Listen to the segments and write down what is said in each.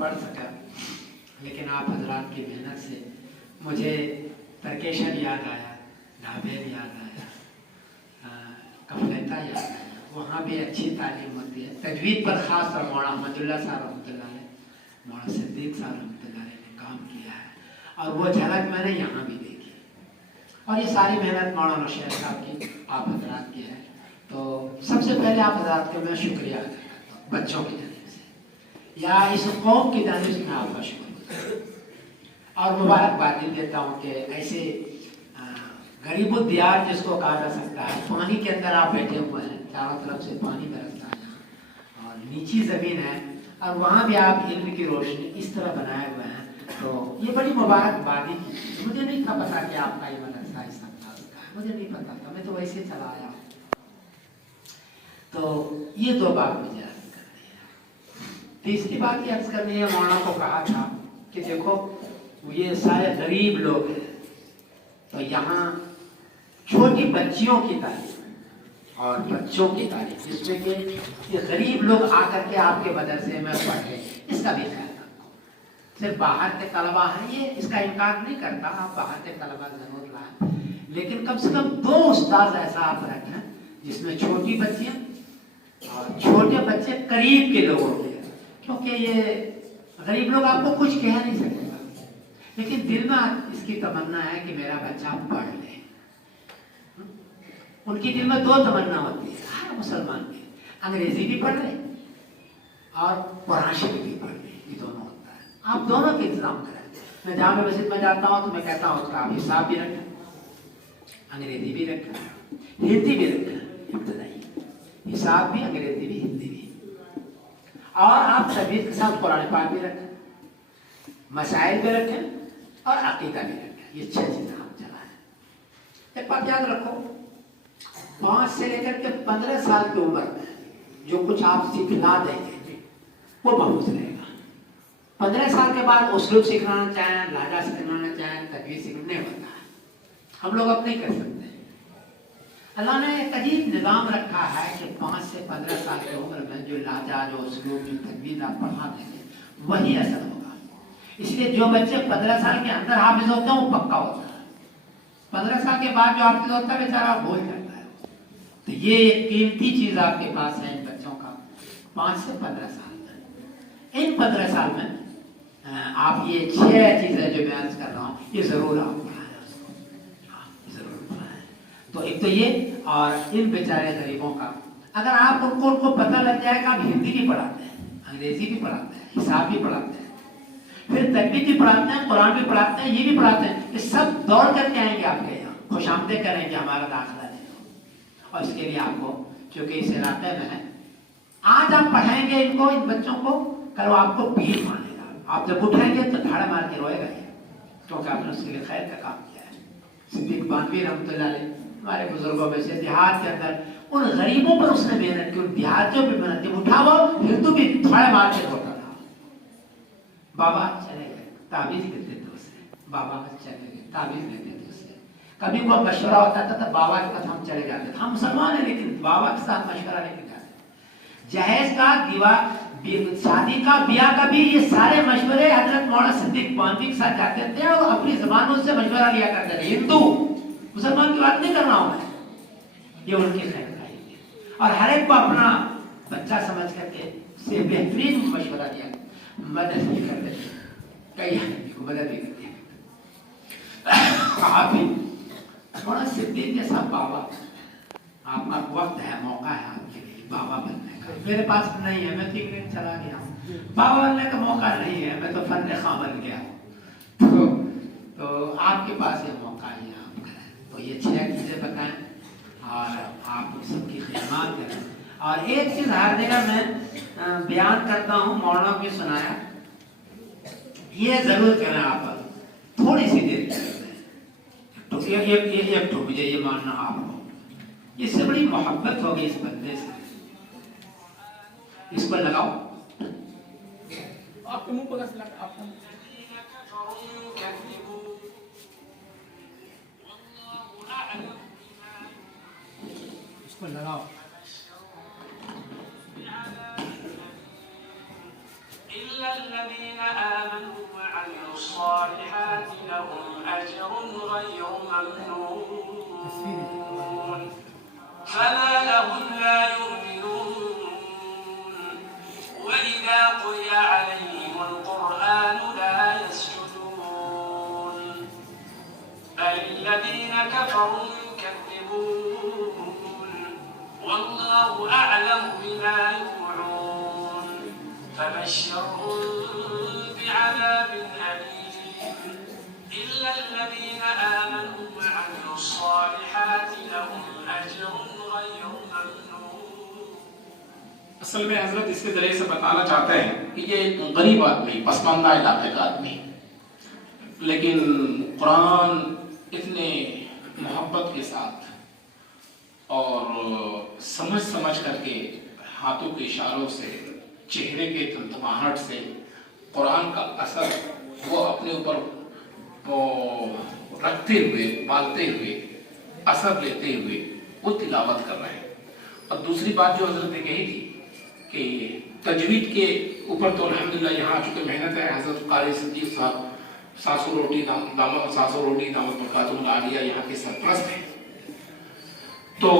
पढ़ सका, लेकिन आप हजरात की मेहनत से मुझे तरकेशन याद आया, ढाबेल याद आया, कफलेता याद आया। वहाँ भी अच्छी तालीम होती है। तजवीद पर ख़ास और मौलाना अहमदुल्ला साहब रहमतुल्लाह अलैह, मौलाना सिद्दीक साहब रहमतुल्लाह अलैह ने काम किया है, और वो झलक मैंने यहाँ भी देखी। और ये सारी मेहनत मौलाना शेख साहब की, आप हजरात की है। तो सबसे पहले आप हजरात का मैं शुक्रिया अदा करता हूँ, बच्चों की जानिब से या इस कौम की जानिब से मैं आपका शुक्र और मुबारकबादी देता हूँ कि ऐसे गरीबुद्दियार जिसको कहा जा सकता है, पानी के अंदर आप बैठे हुए हैं, चारों तरफ से पानी बरसता है यहाँ और नीची ज़मीन है, और वहाँ भी आप इल्म की रोशनी इस तरह बनाए हुए हैं। तो ये बड़ी मुबारकबादी की। मुझे नहीं था पता कि आपका ये मदरसा इस अंदाज का है, मुझे नहीं पता था, मैं तो वैसे चला आया। तो ये दो बात मुझे अर्ज करनी है। तीसरी बात ये अर्ज करनी है, मौलाना को कहा था कि देखो ये सारे गरीब लोग हैं, तो यहाँ छोटी बच्चियों की तारीफ और बच्चों की तारीफ, जिसमें कि ये गरीब लोग आकर के आपके मदरसे में पढ़े, इसका भी ख्याल रखो। सिर्फ बाहर के तलबा हैं, ये इसका इनकार नहीं करता, आप बाहर के तलबा जरूर लाएं, लेकिन कम से कम 2 उस्ताद ऐसा आप रखें जिसमें छोटी बच्चियां और छोटे बच्चे करीब के लोगों के, क्योंकि ये गरीब लोग आपको कुछ कह नहीं सकेगा, लेकिन दिल में इसकी तमन्ना है कि मेरा बच्चा पढ़ ले। उनकी दिल में 2 तमन्ना होती है हर मुसलमान की, अंग्रेजी भी पढ़ ले और कुरान शरीफ भी पढ़ ले, ये दोनों होता है। आप दोनों के इंतजाम करें। मैं जामे मस्जिद में जाता हूँ तो मैं कहता हूँ उसका आप हिसाब भी रखें, अंग्रेजी भी रखें, हिंदी भी रखें, इब्तदाई हिसाब भी, अंग्रेजी भी, हिंदी भी, और आप तबीयत के साथ कुरान पाक भी रखें, मसाइल भी रखें और अकीदा भी रखें। ये 6 चीजें हम चलाएं। एक बात याद रखो, 5 से लेकर के 15 साल की उम्र में जो कुछ आप सिखला देंगे वो बहुत रहेगा। 15 साल के बाद उसलूब सिखाना चाहें, लहजा सिखाना चाहें, तजवीज़ सीखने होता है, हम लोग अब नहीं कर सकते। अल्लाह ने एक अजीब निज़ाम रखा है कि 5 से 15 साल की उम्र में जो लहजा, जो उसलूब, जो तजवीज़ आप पढ़ा देंगे वही असर होगा। इसलिए जो बच्चे 15 साल के अंदर हाफिज होते हैं वो पक्का होता है, 15 साल के बाद जो हाफिज होता है बेचारा भूल जाता है। तो ये एक कीमती चीज आपके पास है इन बच्चों का, 5 से 15 साल में। इन 15 साल में आप ये 6 चीजें जो मैं अर्ज कर रहा हूँ ये जरूर आप पढ़ाएं उसको, जरूर पढ़ाएं। तो एक तो ये, और इन बेचारे गरीबों का अगर आप उनको पता लग जाएगा, आप हिंदी भी पढ़ाते हैं, अंग्रेजी भी पढ़ाते हैं, हिसाब भी पढ़ाते हैं, फिर तजवीद भी पढ़ाते हैं, कुरान भी पढ़ाते हैं, ये भी पढ़ाते हैं, ये सब दौड़ करके आएंगे आपके यहाँ, खुशामदीद करेंगे हमारा दाखिला दे दो। और इसके लिए आपको, क्योंकि इस इलाके में है, आज आप पढ़ाएंगे इनको, इन बच्चों को, कल वो आपको पीर मानेगा। आप जब उठाएंगे तो धाड़ा मार के रोएगा ये, क्योंकि आपने उसके लिए खैर का काम किया है। सिद्दीक बानवी रहमतुल्लाह अलैह हमारे बुजुर्गों में से, देहात के अंदर उन गरीबों पर उसने मेहनत की, उन देहातियों पर मेहनत की, उठाओ हिंदू भी धाड़ा मार के रोता था। बाबा चले गए, ताबीज देते थे उसे, बाबा चले गए, ताबीज देते थे उसे। कभी कोई मशवरा होता था तो बाबा के साथ हम चले जाते थे, हम मुसलमान हैं लेकिन बाबा के साथ मशवरा लेके जाते। जहेज का, दीवा, शादी का, ब्याह का भी ये सारे मशवरे हजरत मौलाना सिद्दीक बानवी के साथ जाते थे और अपनी जबान में उससे मशवरा लिया करते थे। हिंदू मुसलमान की बात नहीं कर रहा हूं मैं, ये उनकी खैर खाई। और हर एक को अपना बच्चा समझ करके से बेहतरीन मशवरा दिया, मदद भी करते थे, कई आदमी को मदद भी करते हैं। आप थोड़ा सिद्दीक जैसा बाबा, आपका वक्त है, मौका है आपके लिए बाबा बनने का। मेरे पास नहीं है, मैं 3 दिन चला गया हूँ, बाबा बनने का मौका नहीं है, मैं तो फन खां बन गया। तो आपके पास ये मौका है, आप करें। तो ये 6 चीजें बताएं और आप सबकी खिदमत करें। और एक चीज हर जगह मैं बयान करता हूँ, मौलाना भी सुनाया, ये जरूर कहना आप थोड़ी सी देर तो एक मुझे ये मानना आपको, इससे बड़ी मोहब्बत होगी इस बंदे से, इसको लगाओ आपके मुंह पर आपको इसको लगाओ। إلا الذين آمنوا وعملوا الصالحات لهم أجر غير ممنون فما لهم لا يؤمنون وإذا قرئ عليهم القرآن لا يسجدون بل الذين كفروا يكذبون والله أعلم بما يوعون فبشرهم بعذاب أليم إلا الذين آمنوا وعملوا الصالحات لهم أجر غير ممنون. اصل میں حضرت اس کے ذریعے سے بتانا چاہتے ہیں کہ یہ ایک غریب آدمی، پسماندہ علاقے کا آدمی، لیکن قرآن اتنے محبت کے ساتھ اور سمجھ کر کے ہاتھوں کے اشاروں سے، چہرے کے تمتماہٹ سے قرآن کا اثر وہ اپنے اوپر رکھتے ہوئے، پالتے ہوئے، اثر لیتے ہوئے وہ تلاوت کر رہے ہیں. اور دوسری بات جو حضرت نے کہی تھی کہ تجوید کے اوپر تو الحمدللہ یہاں چونکہ محنت ہے، حضرت قاری صدیق صاحب ساسو روٹی دامت برکاتہ العالیہ یہاں کے سرپرست ہیں، تو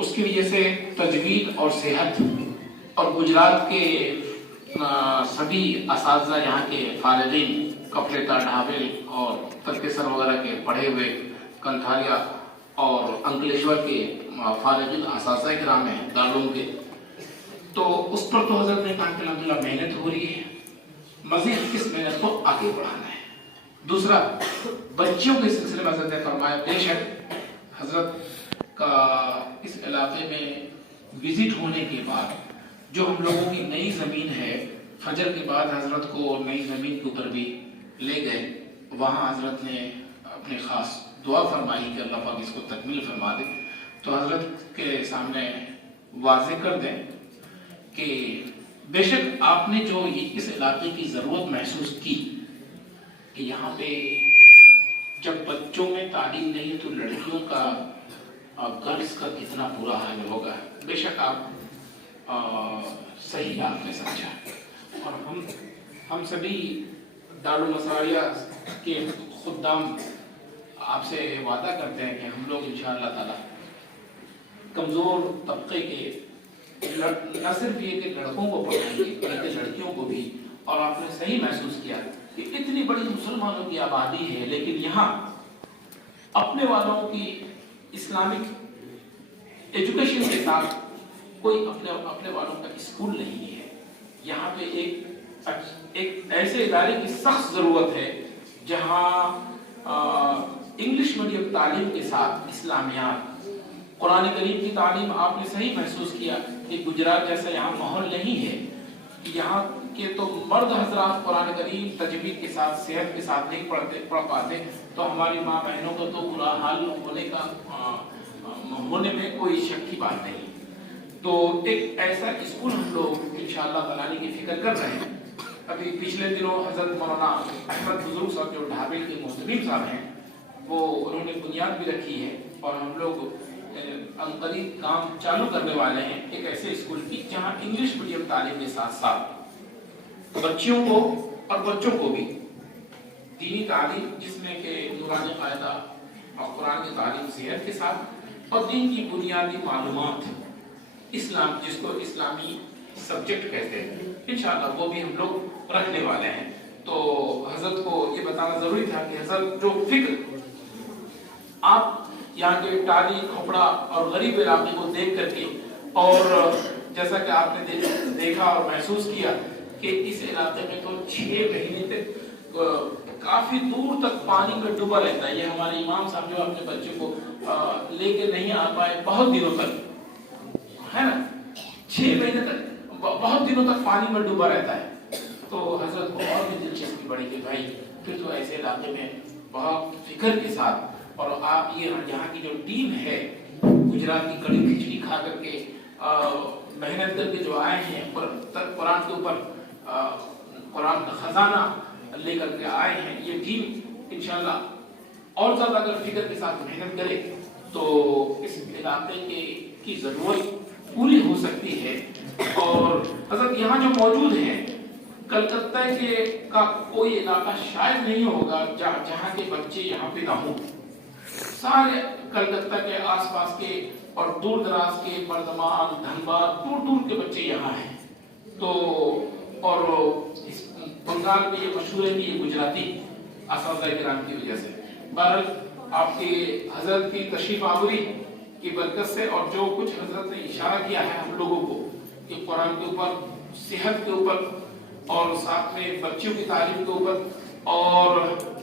اس کی وجہ سے تجوید اور صحت اور گجرات کے سبھی اساتذہ یہاں کے فارغین، کپڑیتا ڈھابل اور ترکیسر وغیرہ کے پڑھے ہوئے، کنتھاریا اور انکلیشور کے فارغین اساتذہ کرام ہیں دارالعلوم کے، تو اس پر تو حضرت نے کہا کہ الحمدللہ محنت ہو رہی ہے، مزید اس محنت کو آگے بڑھانا ہے. دوسرا بچیوں کے سلسلے میں حضرت نے فرمایا بے شک حضرت کا اس علاقے میں وزٹ ہونے کے بعد جو ہم لوگوں کی نئی زمین ہے، فجر کے بعد حضرت کو نئی زمین کے اوپر بھی لے گئے، وہاں حضرت نے اپنی خاص دعا فرمائی کہ اللہ پاک اس کو تکمیل فرما دے. تو حضرت کے سامنے واضح کر دیں کہ بے شک آپ نے جو اس علاقے کی ضرورت محسوس کی کہ یہاں پہ جب بچوں میں تعلیم نہیں ہے تو لڑکیوں کا گرلس کا کتنا برا حال ہوگا، بے شک آپ صحیح آپ نے سمجھا. اور ہم سبھی دارالمساریہ کے خدام آپ سے وعدہ کرتے ہیں کہ ہم لوگ انشاءاللہ تعالی کمزور طبقے کے نہ صرف یہ کہ لڑکوں کو پڑھائیں گے بلکہ لڑکیوں کو بھی. اور آپ نے صحیح محسوس کیا کہ اتنی بڑی مسلمانوں کی آبادی ہے لیکن یہاں اپنے والوں کی اسلامک ایجوکیشن کے ساتھ کوئی اپنے والوں کا اسکول نہیں ہے. یہاں پہ ایک ایسے ادارے کی سخت ضرورت ہے جہاں انگلش میڈیم تعلیم کے ساتھ اسلامیات، قرآن کریم کی تعلیم. آپ نے صحیح محسوس کیا کہ گجرات جیسا یہاں ماحول نہیں ہے، یہاں کے تو مرد حضرات قرآن کریم تجوید کے ساتھ صحت کے ساتھ نہیں پڑھ پاتے، تو ہماری ماں بہنوں کا تو برا حال ہونے میں کوئی شک کی بات نہیں. تو ایک ایسا اسکول ہم لوگ انشاءاللہ بنانے کی فکر کر رہے ہیں. ابھی پچھلے دنوں حضرت مولانا احمد بزرگ صاحب جو ڈھابل کے محتمیم صاحب ہیں، وہ انہوں نے بنیاد بھی رکھی ہے اور ہم لوگ عنقریب کام چالو کرنے والے ہیں ایک ایسے اسکول کی جہاں انگلش میڈیم تعلیم کے ساتھ ساتھ بچیوں کو اور بچوں کو بھی دینی تعلیم، جس میں کہ نورانی قاعدہ اور قرآن کی تعلیم صحت کے ساتھ، اور دین کی بنیادی معلومات، اسلام جس کو اسلامی سبجیکٹ کہتے ہیں، انشاءاللہ وہ بھی ہم لوگ رکھنے والے ہیں. تو حضرت کو یہ بتانا ضروری تھا کہ حضرت جو فکر آپ یہاں کے ٹالی کھوپڑا اور غریب علاقے کو دیکھ کر کے، اور جیسا کہ آپ نے دیکھا اور محسوس کیا کہ اس علاقے میں تو 6 مہینے تک کافی دور تک پانی میں ڈوبا رہتا ہے. یہ ہمارے امام صاحب جو اپنے بچے کو لے کے نہیں آ پائے بہت دنوں تک، ہے نا، 6 مہینے تک بہت دنوں تک پانی میں ڈوبا رہتا ہے. تو حضرت کو اور بھی دلچسپی بڑھی کہ بھائی پھر تو ایسے علاقے میں بہت فکر کے ساتھ، اور آپ یہاں کی جو ٹیم ہے گجرات کی کڑی کھچڑی کھا کر کے محنت کر کے جو آئے ہیں، قرآن کے اوپر قرآن کا خزانہ لے کر کے آئے ہیں، یہ ٹیم انشاءاللہ اور زیادہ اگر فکر کے ساتھ محنت کرے تو اس علاقے کی ضرورت پوری ہو سکتی ہے. اور حضرت یہاں جو موجود ہیں कलकत्ता के का कोई इलाका शायद नहीं होगा जहाँ के बच्चे यहाँ पे ना हो। सारे कलकत्ता के आसपास के और दूर दराज के बर्धमान, धनबाद, दूर दूर के बच्चे यहाँ हैं। तो और इस बंगाल में ये मशहूर है कि ये गुजराती असातिज़ा किराम की वजह से। बहरहाल आपके हजरत की तशरीफ आवरी की बरकत से और जो कुछ हजरत ने इशारा किया है हम लोगों को कि कुरान के ऊपर, सेहत के ऊपर और साथ में बच्चों की तालीम के ऊपर और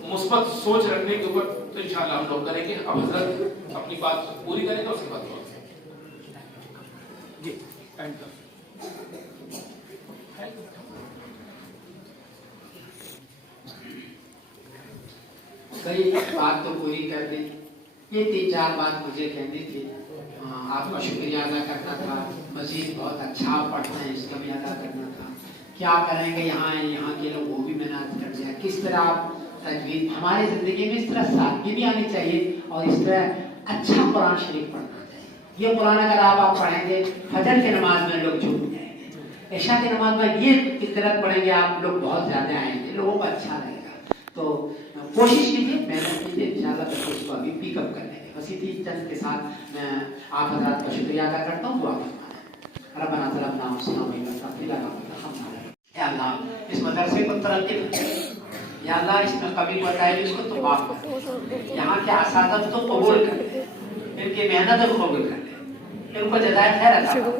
मुस्बत सोच रखने के ऊपर, तो इंशाअल्लाह हम लोग करेंगे। अब हजरत अपनी बात पूरी करेंगे, उसके बाद जी कई बात तो पूरी कर दी। ये 3-4 बात मुझे कहनी थी। आपका शुक्रिया अदा करना था, मजीद बहुत अच्छा पढ़ते हैं इसका भी अदा करना था। क्या करेंगे यहाँ के लोग वो भी मेहनत कर दिया। किस तरह आप तजवीज़ हमारी ज़िंदगी में इस तरह सादगी भी आनी चाहिए और इस तरह अच्छा कुरान शरीफ पढ़ना चाहिए। ये कुरान अगर आप पढ़ेंगे, फजर की नमाज में लोग झूम जाएंगे, इशा की नमाज में ये कितरत पढ़ेंगे आप लोग, बहुत ज़्यादा आएंगे, लोगों को अच्छा लगेगा। तो कोशिश कीजिए, मेहनत कीजिए, इंशाअल्लाह तक उसको अभी पिकअप कर लेंगे। बस इसी चंद के साथ मैं आप हज़रात का शुक्रिया अदा करता हूँ। दुआ करना है रब्बना तलबना या अल्लाह इस मदरसे को तरक्की दे, या अल्लाह इसमें कमी बताए इसको तो माफ कर, यहाँ के असातिज़ा तो कबूल कर ले, इनकी मेहनत को कबूल कर ले, इनको जज़ाए खैर अता फरमा।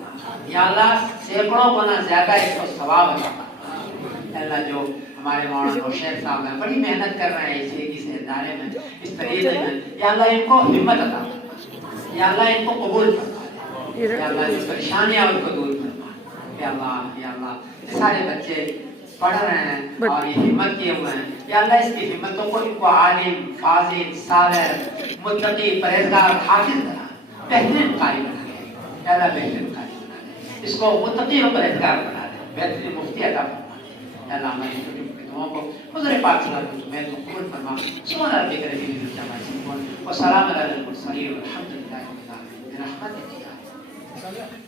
या अल्लाह सैकड़ों गुना ज़्यादा इसको सवाब अता फरमा। अल्लाह जो हमारे मौलाना शेख साहब हैं बड़ी मेहनत कर रहे हैं इस इदारे में, इस तरीके में, या अल्लाह इनको हिम्मत अता फरमा, या अल्लाह इनको कबूल फरमा, या अल्लाह जो परेशानियां उनको दूर फरमा। या अल्लाह सारे बच्चे पढ़ रहे हैं और ये हिम्मत किए हुए हैं, या अल्लाह इसकी हिम्मतों को इनको आलिम, फाजिल, सालिह, मुत्तकी, परहेजगार, हाफिज बना, बेहतरीन कारी बना दे। या अल्लाह बेहतरीन कारी बना दे, इसको मुत्तकी और परहेजगार बना दे, बेहतरीन मुफ्ती अता फरमा दे। या अल्लाह हमारी दुआओं को हुज़ूर पाक सल्लल्लाहु अलैहि वसल्लम को कबूल फरमा। सुभान रब्बिका रब्बिल इज़्ज़ति अम्मा यसिफून व सलामुन अलल मुरसलीन वल्हम्दुलिल्लाहि रब्बिल आलमीन।